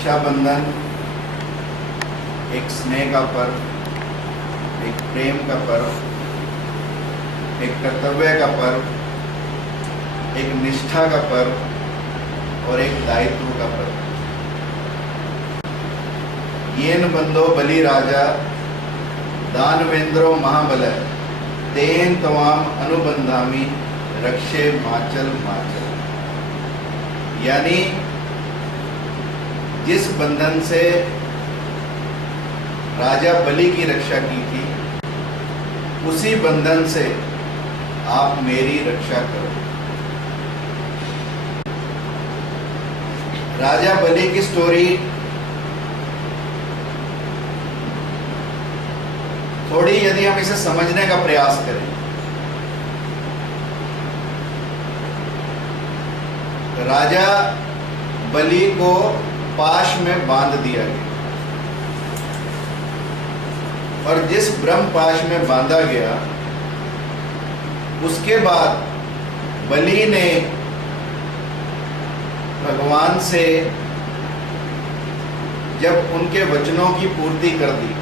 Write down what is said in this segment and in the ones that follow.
रक्षाबंधन एक स्नेह का पर्व, एक प्रेम का पर्व, एक कर्तव्य का पर्व, एक निष्ठा का पर्व और एक दायित्व का पर्व। येन बंधो बलि राजा दानवेंद्रो महाबल तेन तवाम अनुबंधामी रक्षे माचल माचल। यानी जिस बंधन से राजा बलि की रक्षा की थी, उसी बंधन से आप मेरी रक्षा करो। राजा बलि की स्टोरी थोड़ी, यदि हम इसे समझने का प्रयास करें, राजा बलि को पाश में बांध दिया गया और जिस ब्रह्म पाश में बांधा गया, उसके बाद बलि ने भगवान से जब उनके वचनों की पूर्ति कर दी,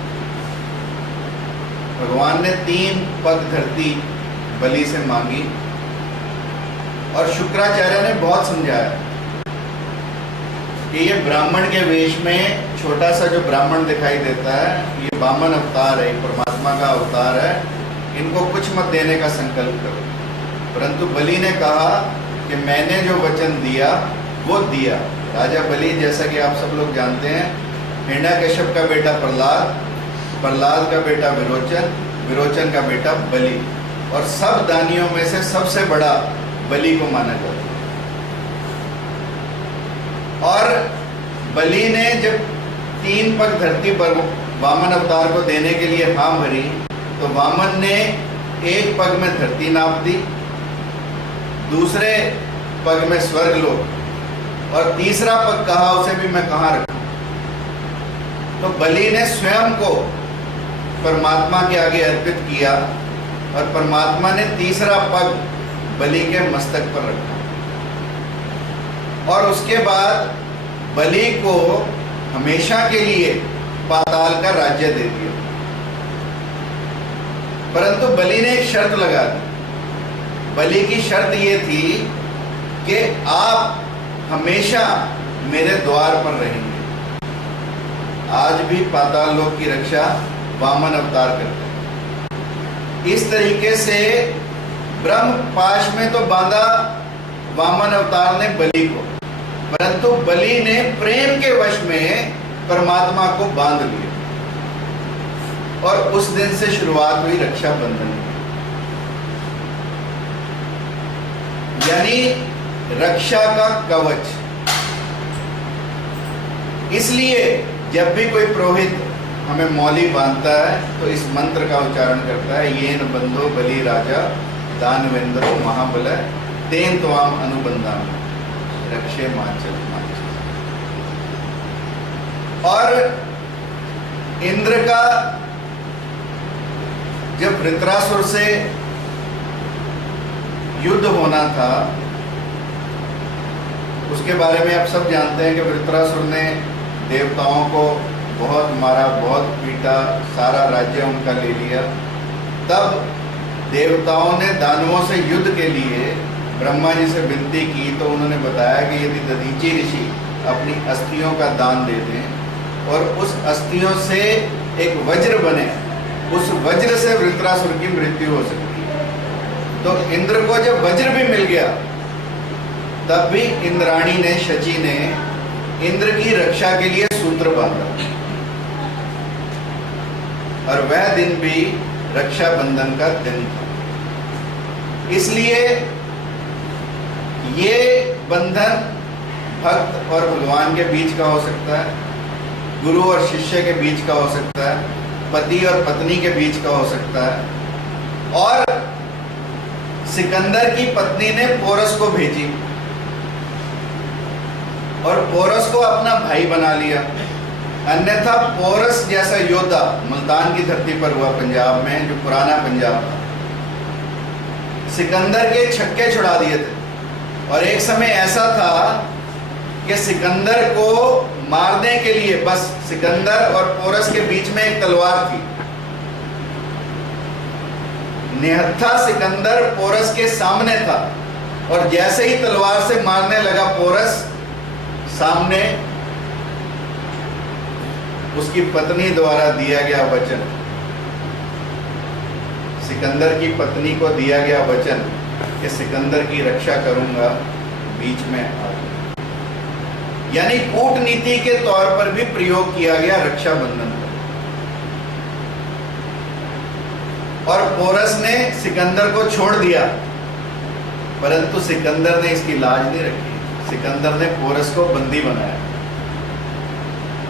भगवान ने 3 पग धरती बलि से मांगी और शुक्राचार्य ने बहुत समझाया कि ये ब्राह्मण के वेश में छोटा सा जो ब्राह्मण दिखाई देता है, ये वामन अवतार है, परमात्मा का अवतार है, इनको कुछ मत देने का संकल्प करो। परंतु बलि ने कहा कि मैंने जो वचन दिया वो दिया। राजा बलि, जैसा कि आप सब लोग जानते हैं, हिरण्यकश्यप का बेटा प्रहलाद, प्रहलाद का बेटा विरोचन, विरोचन का बेटा बलि, और सब दानियों में से सबसे बड़ा बलि को माना जाता है। और बलि ने जब 3 पग धरती पर वामन अवतार को देने के लिए हाँ भरी, तो वामन ने 1 पग में धरती नाप दी, दूसरे पग में स्वर्ग लोक, और तीसरा पग कहा उसे भी मैं कहाँ रखूं। तो बलि ने स्वयं को परमात्मा के आगे अर्पित किया और परमात्मा ने तीसरा पग बलि के मस्तक पर रखा और उसके बाद बलि को हमेशा के लिए पाताल का राज्य दे दिया। परंतु बलि ने एक शर्त लगा दी। बलि की शर्त ये थी कि आप हमेशा मेरे द्वार पर रहेंगे। आज भी पाताल लोक की रक्षा वामन अवतार करते हैं। इस तरीके से ब्रह्म पाश में तो बांधा वामन अवतार ने बलि को, परंतु बलि ने प्रेम के वश में परमात्मा को बांध लिया और उस दिन से शुरुआत हुई रक्षाबंधन। यानी रक्षा का कवच। इसलिए जब भी कोई पुरोहित हमें मौली बांधता है तो इस मंत्र का उच्चारण करता है, येन बंधो बलि राजा दानवेंद्रो महाबल तेन त्वाम अनुबंधाम रक्षे माचल माचल। और इंद्र का जब वृत्रासुर से युद्ध होना था, उसके बारे में आप सब जानते हैं कि वृत्रासुर ने देवताओं को बहुत मारा, बहुत पीटा, सारा राज्य उनका ले लिया। तब देवताओं ने दानवों से युद्ध के लिए ब्रह्मा जी से विनती की तो उन्होंने बताया कि यदि दधीचि ऋषि अपनी अस्थियों का दान दे दें और उस अस्थियों से एक वज्र बने, उस वज्र से वृत्रासुर की मृत्यु हो सकती है। तो इंद्र को जब वज्र भी मिल गया, तब भी इंद्राणी ने, शची ने इंद्र की रक्षा के लिए सूत्र बांधा और वह दिन भी रक्षाबंधन का दिन था। इसलिए ये बंधन भक्त और भगवान के बीच का हो सकता है, गुरु और शिष्य के बीच का हो सकता है, पति और पत्नी के बीच का हो सकता है। और सिकंदर की पत्नी ने पोरस को भेजी और पोरस को अपना भाई बना लिया। अन्यथा पोरस जैसा योद्धा मुल्तान की धरती पर हुआ, पंजाब में, जो पुराना पंजाब था, सिकंदर के छक्के छुड़ा दिए थे। और एक समय ऐसा था कि सिकंदर को मारने के लिए, बस सिकंदर और पोरस के बीच में एक तलवार थी। निहत्था सिकंदर पोरस के सामने था और जैसे ही तलवार से मारने लगा पोरस, सामने उसकी पत्नी द्वारा दिया गया वचन, सिकंदर की पत्नी को दिया गया वचन कि सिकंदर की रक्षा करूंगा, बीच में आ गया। यानी कूटनीति के तौर पर भी प्रयोग किया गया रक्षाबंधन का। और पोरस ने सिकंदर को छोड़ दिया, परंतु सिकंदर ने इसकी लाज नहीं रखी। सिकंदर ने पोरस को बंदी बनाया।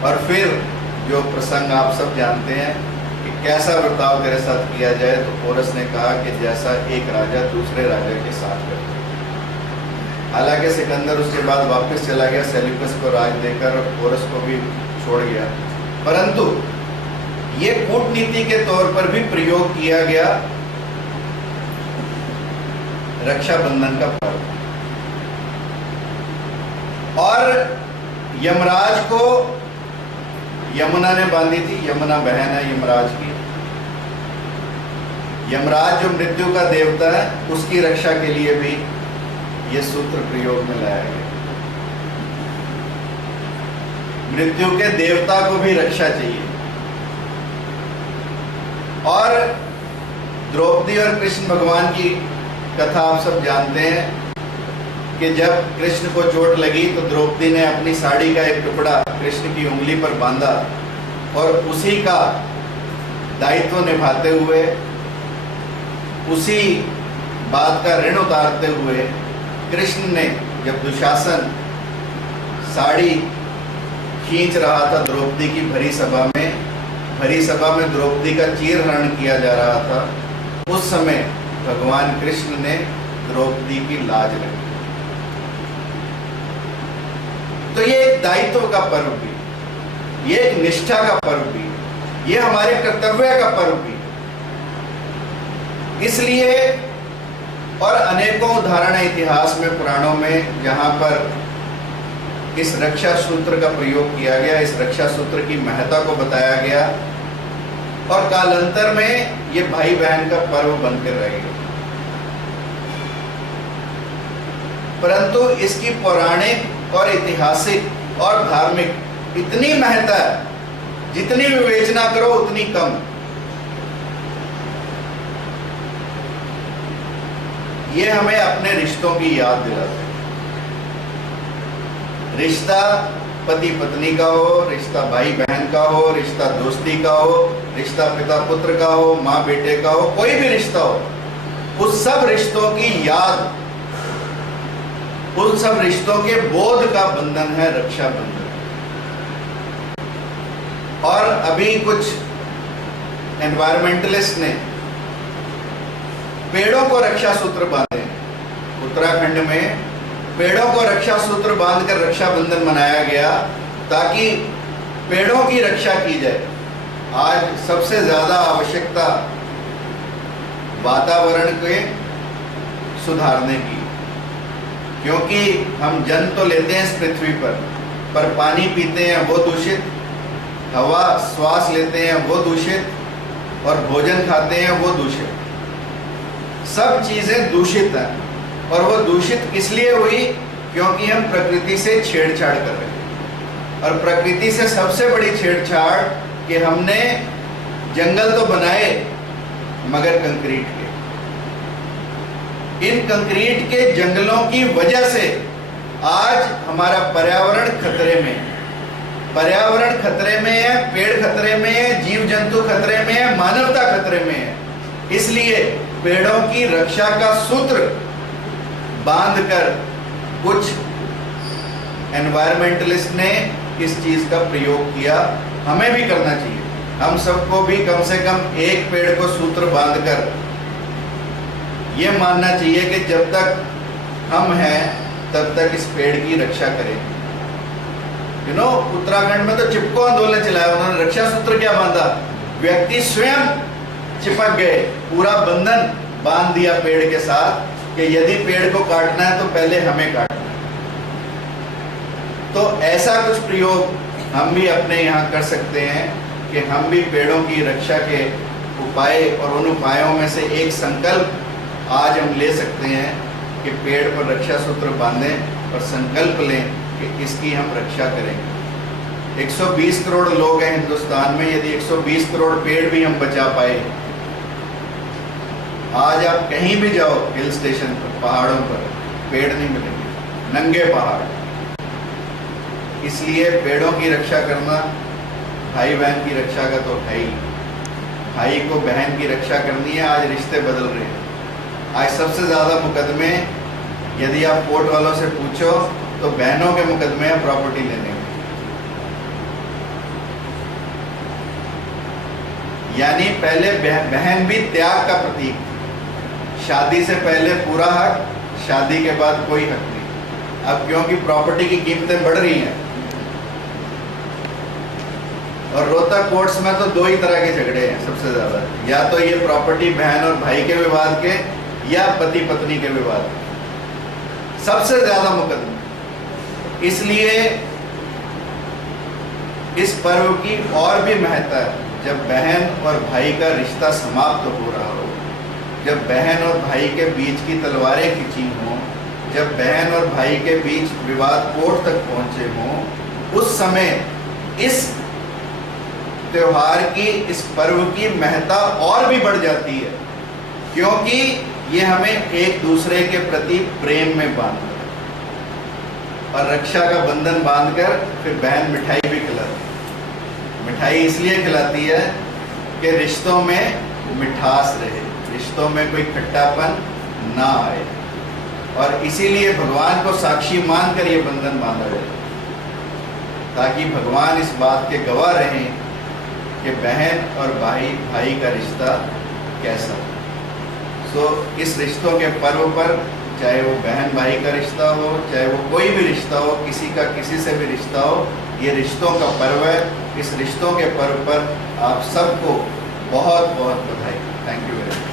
और फिर जो प्रसंग आप सब जानते हैं कि कैसा बर्ताव तेरे साथ किया जाए, तो पोरस ने कहा कि जैसा एक राजा दूसरे राजा के साथ करता। हालांकि सिकंदर उसके बाद वापस चला गया, सेल्यूकस को राज देकर, और पोरस को भी छोड़ गया, परंतु ये कूटनीति के तौर पर भी प्रयोग किया गया रक्षाबंधन का पर्व। और यमराज को यमुना ने बांधी थी। यमुना बहन है यमराज की। यमराज जो मृत्यु का देवता है, उसकी रक्षा के लिए भी यह सूत्र प्रयोग में लाया गया। मृत्यु के देवता को भी रक्षा चाहिए। और द्रौपदी और कृष्ण भगवान की कथा आप सब जानते हैं कि जब कृष्ण को चोट लगी तो द्रौपदी ने अपनी साड़ी का एक टुकड़ा कृष्ण की उंगली पर बांधा, और उसी का दायित्व निभाते हुए, उसी बात का ऋण उतारते हुए कृष्ण ने, जब दुशासन साड़ी खींच रहा था द्रौपदी की भरी सभा में द्रौपदी का चीरहरण किया जा रहा था, उस समय भगवान कृष्ण ने द्रौपदी की लाज रखी। तो ये एक दायित्व का पर्व भी, ये एक निष्ठा का पर्व भी, ये हमारे कर्तव्य का पर्व भी। इसलिए, और अनेकों उदाहरण है इतिहास में, पुराणों में, जहां पर इस रक्षा सूत्र का प्रयोग किया गया, इस रक्षा सूत्र की महत्ता को बताया गया, और कालांतर में ये भाई बहन का पर्व बनकर रहेगा। परंतु इसकी पौराणिक और ऐतिहासिक और धार्मिक इतनी महत्ता है, जितनी विवेचना करो उतनी कम। ये हमें अपने रिश्तों की याद दिलाता है। रिश्ता पति पत्नी का हो, रिश्ता भाई बहन का हो, रिश्ता दोस्ती का हो, रिश्ता पिता पुत्र का हो, माँ बेटे का हो, कोई भी रिश्ता हो, उस सब रिश्तों की याद, उन सब रिश्तों के बोध का बंधन है रक्षाबंधन। और अभी कुछ एनवायरमेंटलिस्ट ने पेड़ों को रक्षा सूत्र बांधे। उत्तराखंड में पेड़ों को रक्षा सूत्र बांधकर रक्षाबंधन मनाया गया, ताकि पेड़ों की रक्षा की जाए। आज सबसे ज्यादा आवश्यकता वातावरण के सुधारने की, क्योंकि हम जन्म तो लेते हैं इस पृथ्वी पर पानी पीते हैं वो दूषित, हवा श्वास लेते हैं वो दूषित, और भोजन खाते हैं वो दूषित। सब चीजें दूषित हैं। और वो दूषित किस लिए हुई? क्योंकि हम प्रकृति से छेड़छाड़ कर रहे हैं। और प्रकृति से सबसे बड़ी छेड़छाड़ कि हमने जंगल तो बनाए मगर कंक्रीट के। इन कंक्रीट के जंगलों की वजह से आज हमारा पर्यावरण खतरे में है। पर्यावरण खतरे में है, पेड़ खतरे में है, जीव जंतु खतरे में है, मानवता खतरे में है। इसलिए पेड़ों की रक्षा का सूत्र बांधकर कुछ एनवायरमेंटलिस्ट ने इस चीज का प्रयोग किया। हमें भी करना चाहिए। हम सबको भी कम से कम एक पेड़ को सूत्र बांधकर ये मानना चाहिए कि जब तक हम हैं तब तक इस पेड़ की रक्षा करेंगे। उत्तराखंड में तो चिपको आंदोलन चलाया उन्होंने। रक्षा सूत्र क्या बांधा? व्यक्ति स्वयं चिपक गए, पूरा बंधन बांध दिया पेड़ के साथ कि यदि पेड़ को काटना है तो पहले हमें काटना है। तो ऐसा कुछ प्रयोग हम भी अपने यहाँ कर सकते हैं कि हम भी पेड़ों की रक्षा के उपाय और उन उपायों में से एक संकल्प आज हम ले सकते हैं कि पेड़ पर रक्षा सूत्र बांधें और संकल्प लें कि इसकी हम रक्षा करेंगे। 120 करोड़ लोग हैं हिंदुस्तान में, यदि 120 करोड़ पेड़ भी हम बचा पाए, आज आप कहीं भी जाओ हिल स्टेशन पर, पहाड़ों पर पेड़ नहीं मिलेंगे, नंगे पहाड़। इसलिए पेड़ों की रक्षा करना भाई बहन की रक्षा का तो है ही। भाई को बहन की रक्षा करनी है। आज रिश्ते बदल रहे हैं। आज सबसे ज़्यादा मुकदमे यदि आप कोर्ट वालों से पूछो तो बहनों के मुकदमे हैं प्रॉपर्टी लेने के। यानी पहले बहन भी त्याग का प्रतीक थी। शादी से पहले पूरा हक, शादी के बाद कोई हक नहीं। अब क्योंकि प्रॉपर्टी की कीमतें बढ़ रही हैं और रोहतक कोर्ट्स में तो दो ही तरह के झगड़े हैं सबसे ज्यादा, या तो ये प्रॉपर्टी बहन और भाई के विवाद के, या पति पत्नी के विवाद के, सबसे ज्यादा मुकदमे। इसलिए इस पर्व की और भी महत्ता है। जब बहन और भाई का रिश्ता समाप्त हो रहा हो, जब बहन और भाई के बीच की तलवारें खिंची हों, जब बहन और भाई के बीच विवाद कोर्ट तक पहुंचे हों, उस समय इस त्योहार की, इस पर्व की महत्ता और भी बढ़ जाती है, क्योंकि ये हमें एक दूसरे के प्रति प्रेम में बांधता है। और रक्षा का बंधन बांधकर फिर बहन मिठाई भी खिलाती है। मिठाई इसलिए खिलाती है कि रिश्तों में मिठास रहे, रिश्तों में कोई खट्टापन ना आए। और इसीलिए भगवान को साक्षी मानकर ये बंधन बांधा जाए, ताकि भगवान इस बात के गवाह रहें कि बहन और भाई का रिश्ता कैसा। इस रिश्तों के पर्व पर, चाहे वो बहन भाई का रिश्ता हो, चाहे वो कोई भी रिश्ता हो, किसी का किसी से भी रिश्ता हो, ये रिश्तों का पर्व है। इस रिश्तों के पर्व पर आप सबको बहुत बहुत बधाई। Thank you very much.